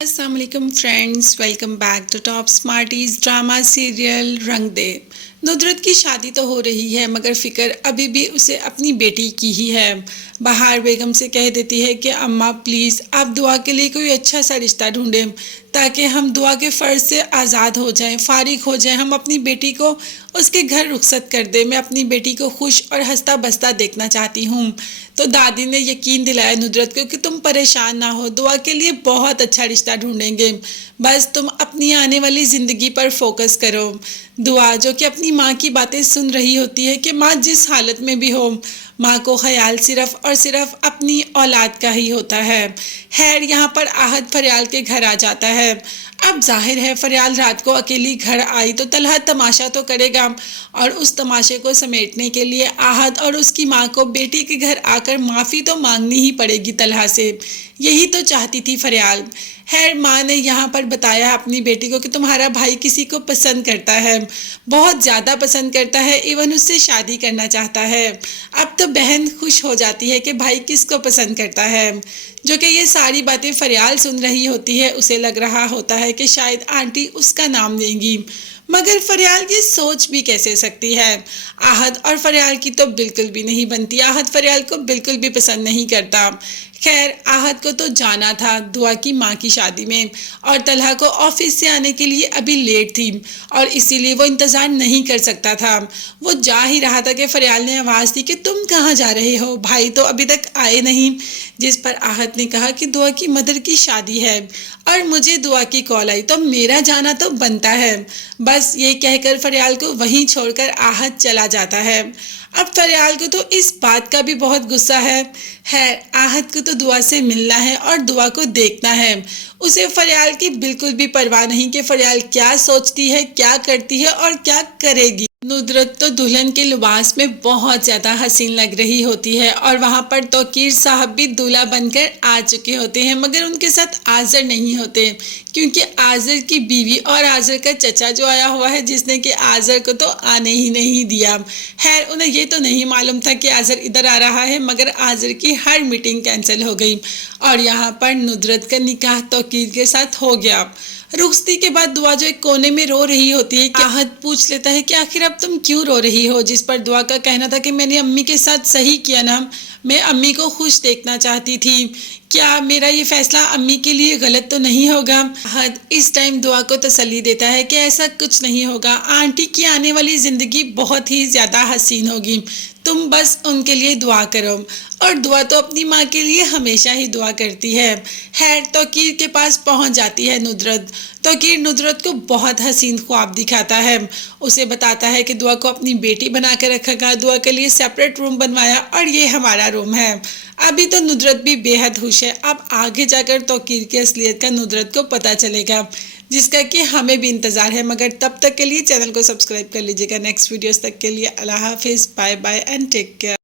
السلام علیکم friends, welcome back to top smarties drama serial Rang De. ندرت کی شادی تو ہو رہی ہے مگر فکر ابھی بھی اسے اپنی بیٹی کی ہی ہے۔ بہار بیگم سے کہہ دیتی ہے کہ اماں پلیز آپ دعا کے لیے کوئی اچھا سا رشتہ ڈھونڈیں تاکہ ہم دعا کے فرض سے آزاد ہو جائیں، فارغ ہو جائیں، ہم اپنی بیٹی کو اس کے گھر رخصت کر دیں۔ میں اپنی بیٹی کو خوش اور ہنستا بستا دیکھنا چاہتی ہوں۔ تو دادی نے یقین دلایا ندرت کو کہ تم پریشان نہ ہو، دعا کے لیے بہت اچھا رشتہ ڈھونڈیں گے، بس تم اپنی آنے والی زندگی پر فوکس کرو۔ دعا جو کہ اپنی ماں کی باتیں سن رہی ہوتی ہے کہ ماں جس حالت میں بھی ہو، ماں کو خیال صرف اور صرف اپنی اولاد کا ہی ہوتا ہے۔ خیر یہاں پر آہد فریال کے گھر آ جاتا ہے۔ اب ظاہر ہے فریال رات کو اکیلی گھر آئی تو طلحہ تماشا تو کرے گا، اور اس تماشے کو سمیٹنے کے لیے آہد اور اس کی ماں کو بیٹی کے گھر آ کر معافی تو مانگنی ہی پڑے گی طلحہ سے۔ یہی تو چاہتی تھی فریال۔ خیر ماں نے یہاں پر بتایا اپنی بیٹی کو کہ تمہارا بھائی کسی کو پسند کرتا ہے، بہت زیادہ پسند کرتا ہے، ایون اس سے شادی کرنا چاہتا ہے۔ اب تو بہن خوش ہو جاتی ہے کہ بھائی کس کو پسند کرتا ہے۔ جو کہ یہ ساری باتیں فریال سن رہی ہوتی ہے، اسے لگ رہا ہوتا ہے کہ شاید آنٹی اس کا نام لیں گی، مگر فریال یہ سوچ بھی کیسے سکتی ہے؟ آہد اور فریال کی تو بالکل بھی نہیں بنتی، آہد فریال کو بالکل بھی پسند نہیں کرتا۔ خیر آہد کو تو جانا تھا دعا کی ماں کی شادی میں، اور طلحہ کو آفس سے آنے کے لیے ابھی لیٹ تھی اور اسی لیے وہ انتظار نہیں کر سکتا تھا۔ وہ جا ہی رہا تھا کہ فریال نے آواز دی کہ تم کہاں جا رہے ہو، بھائی تو ابھی تک آئے نہیں، جس پر آہد نے کہا کہ دعا کی مدر کی شادی ہے اور مجھے دعا کی کال آئی تو میرا جانا تو بنتا ہے۔ بس یہ کہہ کر فریال کو وہیں چھوڑ کر آہد چلا جاتا ہے۔ اب فریال کو تو اس بات کا بھی بہت غصہ ہے۔ خیر آہد کو تو دعا سے ملنا ہے اور دعا کو دیکھنا ہے، اسے فریال کی بالکل بھی پرواہ نہیں کہ فریال کیا سوچتی ہے، کیا کرتی ہے اور کیا کرے گی۔ ندرت تو دلہن کے لباس میں بہت زیادہ حسین لگ رہی ہوتی ہے، اور وہاں پر توقیر صاحب بھی دولہا بن کر آ چکے ہوتے ہیں، مگر ان کے ساتھ آذر نہیں ہوتے کیونکہ آذر کی بیوی اور آذر کا چچا جو آیا ہوا ہے، جس نے کہ آذر کو تو آنے ہی نہیں دیا۔ خیر انہیں یہ تو نہیں معلوم تھا کہ آذر ادھر آ رہا ہے، مگر آذر کی ہر میٹنگ کینسل ہو گئی اور یہاں پر ندرت کا نکاح توقیر کے ساتھ ہو گیا۔ رخصتی کے بعد دعا جو ایک کونے میں رو رہی ہوتی ہے، آہد پوچھ لیتا ہے کہ آخر اب تم کیوں رو رہی ہو، جس پر دعا کا کہنا تھا کہ میں نے امی کے ساتھ صحیح کیا نا، میں امی کو خوش دیکھنا چاہتی تھی، کیا میرا یہ فیصلہ امی کے لیے غلط تو نہیں ہوگا؟ آہد اس ٹائم دعا کو تسلی دیتا ہے کہ ایسا کچھ نہیں ہوگا، آنٹی کی آنے والی زندگی بہت ہی زیادہ حسین ہوگی، تم بس ان کے لیے دعا کرو، اور دعا تو اپنی ماں کے لیے ہمیشہ ہی دعا کرتی ہے۔ خیر توقیر کے پاس پہنچ جاتی ہے ندرت۔ توقیر ندرت کو بہت حسین خواب دکھاتا ہے، اسے بتاتا ہے کہ دعا کو اپنی بیٹی بنا کر رکھا گا، دعا کے لیے سیپریٹ روم بنوایا اور یہ ہمارا روم ہے۔ ابھی تو ندرت بھی بے حد خوش ہے، اب آگے جا کر توقیر کی اصلیت کا ندرت کو پتہ چلے گا، جس کا کہ ہمیں بھی انتظار ہے، مگر تب تک کے لیے چینل کو سبسکرائب کر لیجیے گا۔ نیکسٹ ویڈیوز تک کے لیے اللہ حافظ، bye bye and take care.